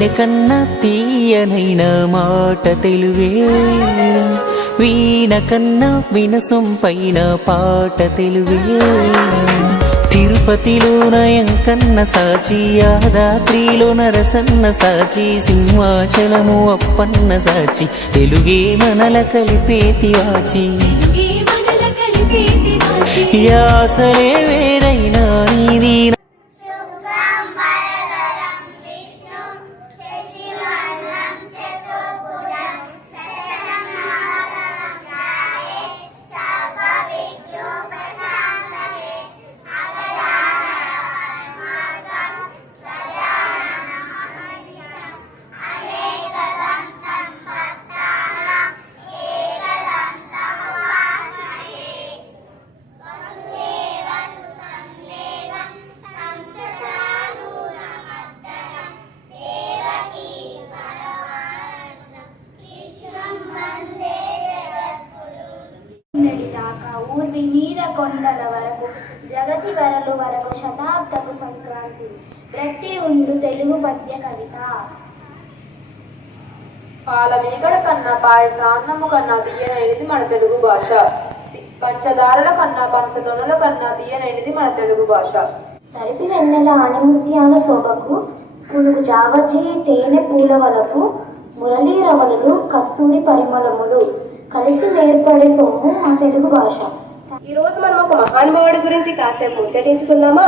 తేనె కన్నా తీయనైన మాట తెలుగే, వీణ కన్నా వినసొంపైన పాట తెలుగే. తిరుపతిలో నయం కన్న సాచి, యాదాద్రిలో నరసన్న సాచి, సింహాచలము అప్పన్న సాచి, తెలుగే మనల కలిపేతి వాచి. యాసలే వేరైనా నీది ఊర్వి మీద కొండల వరకు జగతి వరలు వరకు శతాబ్దపు సంక్రాంతి ప్రతి ఉండు తెలుగు పద్య కవిత. పాల మీగడ కన్నా పాయస అన్నము కన్నా తీయనైనది మన తెలుగు భాష. పంచదారుల కన్నా పంచదొనల కన్నా తీయనైనది మన తెలుగు భాష. తరిపి వెన్నెల ఆణిముత్యాల శోభకు పులుగు జావజీ తేనె పూల వలపు మురళీ రవలులు కస్తూరి పరిమళములు కలిసి ఏర్పడే సొమ్ము మా తెలుగు భాష. ఈ రోజు మనం ఒక మహానుభావుడి గురించి కాసేపు ముచ్చటించుకుందామా?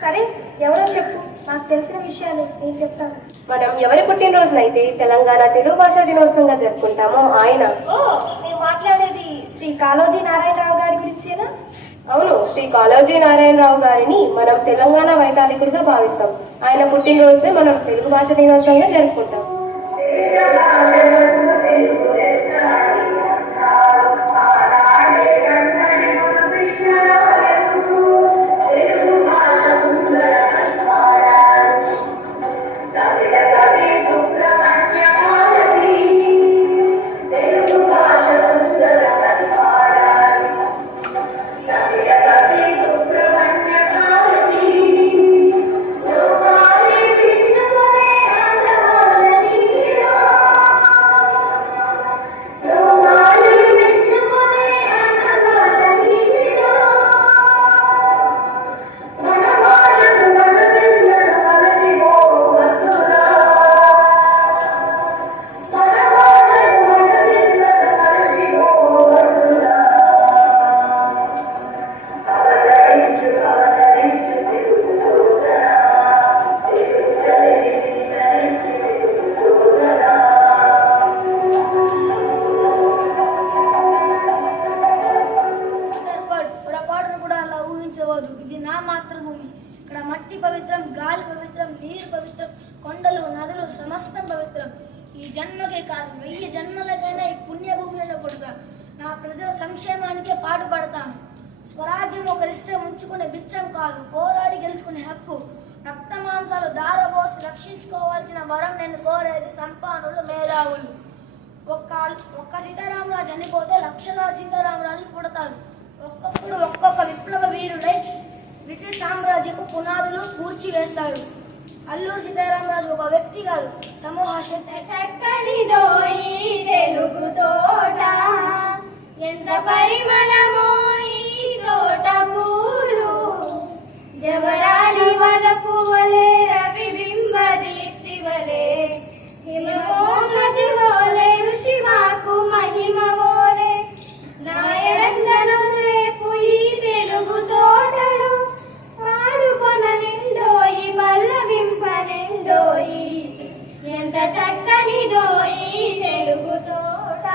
సరే, ఎవరో చెప్పు, నాకు తెలిసిన విషయాలు నేను చెప్తాను. మనం ఎవరి పుట్టినరోజునైతే తెలంగాణ తెలుగు భాషా దినోత్సవంగా జరుపుకుంటామో ఆయన. మేము మాట్లాడేది శ్రీ కాళోజీ నారాయణరావు గారి గురించేనా? అవును, శ్రీ కాళోజీ నారాయణరావు గారిని మనం తెలంగాణ వైతాళికుడిగా భావిస్తాం. ఆయన పుట్టినరోజునే మనం తెలుగు భాష దినోత్సవంగా జరుపుకుంటాం. ఇది నా మాతృభూమి. ఇక్కడ మట్టి పవిత్రం, గాలి పవిత్రం, నీరు పవిత్రం, కొండలు నదులు సమస్తం పవిత్రం. ఈ జన్మకే కాదు 1000 జన్మలకైనా ఈ పుణ్యభూమిలో పుడతా. నా ప్రజల సంక్షేమానికే పాటుపడతాను. స్వరాజ్యం ఒకరిస్తే ఉంచుకునే బిచ్చం కాదు, పోరాడి గెలుచుకునే హక్కు. రక్త మాంసాలు దారబోసి రక్షించుకోవాల్సిన వరం నేను కోరేది సంపానులు మేధావులు. ఒక్క సీతారామరాజు చనిపోతే లక్షలాది సీతారామరాజులు పుడతారు. ఒక్కొక్కడు ఒక్కొక్క విప్లవ వీరుడై బ్రిటిష్ సామ్రాజ్యపు పునాదులు కూర్చివేస్తారు. అల్లూరి సీతారామరాజు ఒక వ్యక్తి కాదు, సమూహ శక్తి. చక్కనిదో ఈ తెలుగు తోట, ఎంత పరిమళమో ఈ తోట పూలు, జవరాలి వలపు వలె రవి బింబ దీప్తి వలె, హిమోమతి వలె ఋషివాకు మహిమ వలె, నాయడందనం రేపు ఈ తెలుగు తోటలో, పాడుకొన నిండోయి పల్లవింప నిండోయి, ఎంత చక్కనిదో ఈ తెలుగు తోట,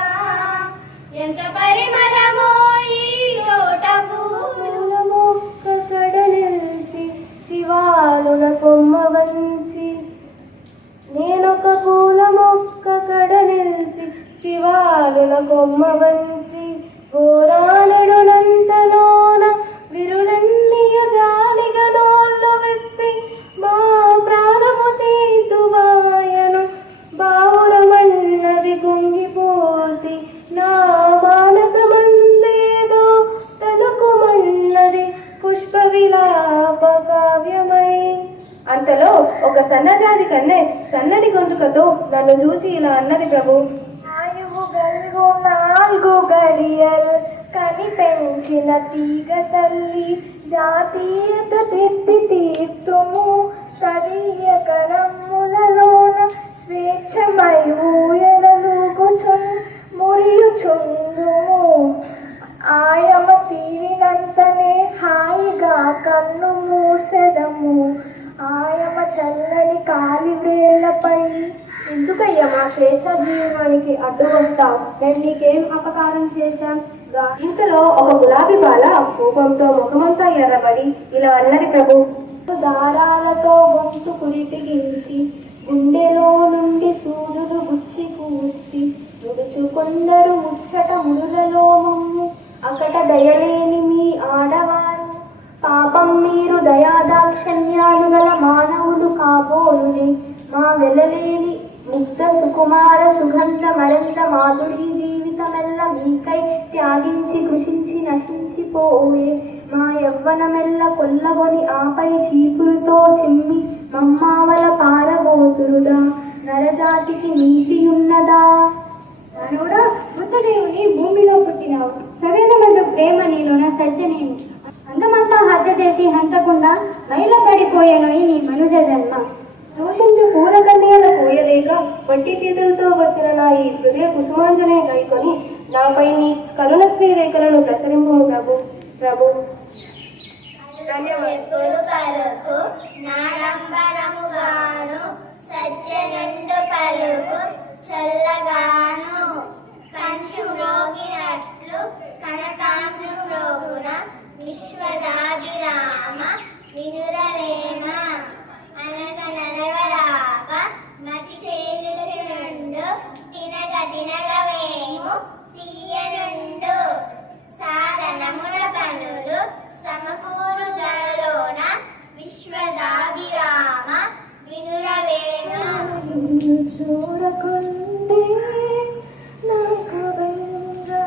ఎంత పరిమళమో ఈ తోట పూల మొక్క కడలించి చివాలున కొమ్మ వంచి, నేనొక పూల మొక్క కడ అంతలో ఒక సన్నజాతి కన్నె సన్నటి గొంతుకతో నన్ను చూసి ఇలా అన్నది ప్రభు. ఆయువు గల్గు 4 గడియలు కని పెంచిన తీగ తల్లి జాతీయత తెత్తి తీర్తుము తదీయ కరములలోన స్వేచ్ఛమై ఊయలూగుచున్ మురియుచుందుము. ఆయమ తీరినంతనే హాయిగా కన్ను మూసెదము. ఆయమ చల్లని కాలి వేళ్లపై ఎందుకయ్యా మా స్వేచ్ఛ జీవనానికి అడ్డు వస్తావు? నేను నీకేం అపకారం చేశాం? ఇంతలో ఒక గులాబీ బాల కోపంతో ముఖమంతా ఎర్రబడి ఇలా అన్నది ప్రభు. దారాలతో గొంతు కురిపిగించి గుండెలో నుండి సూదులు గుచ్చి కూర్చి ముడుచుకొందరు ముచ్చట ముడులలో మమ్ము అకట దయలేని మీ ఆడవారు. పాపం మీరు దయాదాక్షణ్యాలు గల మానవులు కాబోలుని మా వెలలేని ముగ్ధ సుకుమార సుగంధ మరంద మాధురి జీవితమెల్ల మీకై త్యాగించి కృషించి నశించిపోయే మా యవ్వనమెల్ల కొల్లగొని ఆపై చీపురుతో చిమ్మి మమ్మావల పారబోతురుదా? నరజాతికి నీతియున్నదా? మనోడా, బుద్ధదేవుని భూమిలో పుట్టినావు. సవేదమంటూ ప్రేమ నీలోన సజ్జనేమి అందమంతా హత్య చేసి హంతకుండా మైల పడిపోయాను నీ మనుజ జన్మ. దూషించు పూల కన్యల పోయలేక వట్టి చేతులతో వచ్చిన నా ఈ హృదయ కుసుమాంజనే గైకొని నాపై నీ కరుణ శ్రీ రేఖలను ప్రసరింపు ప్రభు. ప్రభు పలుకు నాడంబరముగాను సజ్జనుండు పలుకు చల్లగాను కంచు మ్రోగినట్లు కనకాంచు మ్రోగున విశ్వదాభిరామ వినురవేమ అనగనగరాగ మతి చేయుచునుండు తినగ తినగవేము తీయనుండు సాధనముల పనులు సమకూరు ధరలోన విశ్వదాభిరామ వినురవేమ. చూడకుండే నాకు బెంగా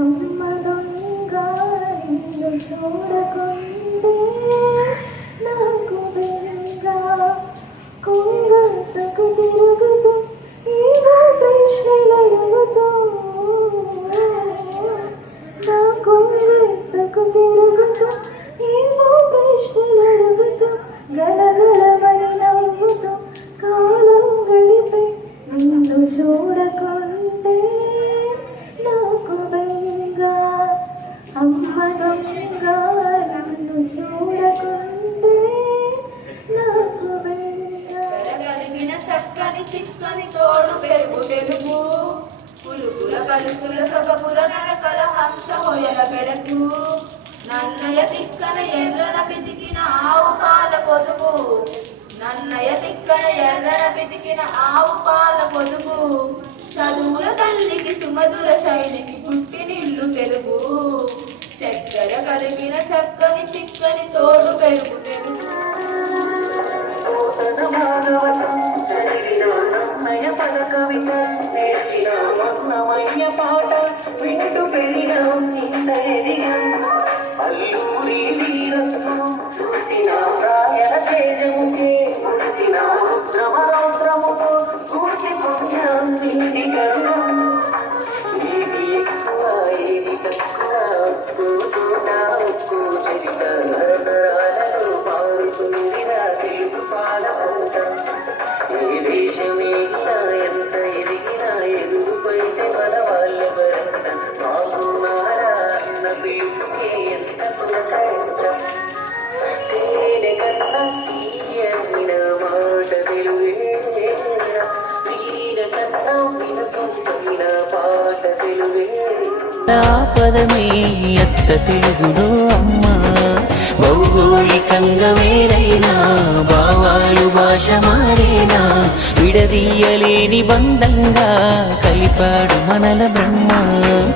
అమ్మ దొంగ నిన్ను చూడకుండే నాకు బెంగా కొంగకు తిరుగుతూ ఏవో ప్రశ్నలు అడుగుతూ నా కొంగకు తిరుగుతూ ఏవో ప్రశ్నలు అడుగుతూ గలగలమని నవ్వుతూ కాలం గడిపే నిన్ను చూడకుంటే నాకు బెంగా అమ్మ దొంగ నన్ను చూడకుంటే నాకు బెంగా. కలిగిన చక్కని చిక్కని తోడు పెరుగు తెలుగు పులుకుల పలుకుల సొబకుల నరకల హంస హొయల పెడకు నన్నయ తిక్కన ఎర్రన పితికిన ఆవు పాల పొదుగు నన్నయ తిక్కన ఎర్రన పితికిన ఆవు పాల పొదుగు చదువుల తల్లికి సుమధుర శైలికి పుట్టినిల్లు తెలుగు చక్కెర కలిగిన చక్కని చిక్కని తోడు పెరుగు తెలుగు. పాట వింటూ పెరిగా నింద ఎదిగా అల్లూరి వీరత్వం చూసిన ప్రాయణ తేజముకే చూసిన రుద్రమరౌద్రముతో కూర్చి పుణ్యం నీటి కరుణం ఏది ఎక్కువ ఏది తక్కువ చరిత నరనరాలలో పారుతుంది నా తెలుగు పాలపంట. ఏ దేశమేగినా ఎంత ఎదిగినా ఎదురుపైతే మన వాళ్ళెవరంట మాకు మారా అన్న పేరుకే ఎంత పులకంట. తేనె కన్నా తీయనిన మాట తెలుగే వీర కన్నా వినకుంటున్న పాట తెలుగే. పదమే అచ్చ తెలుగులో అమ్మ భౌగోళికంగా వేరైనా భావాలు భాష మారేనా విడదీయలేని బంధంగా కలిపాడు మనల బ్రహ్మ.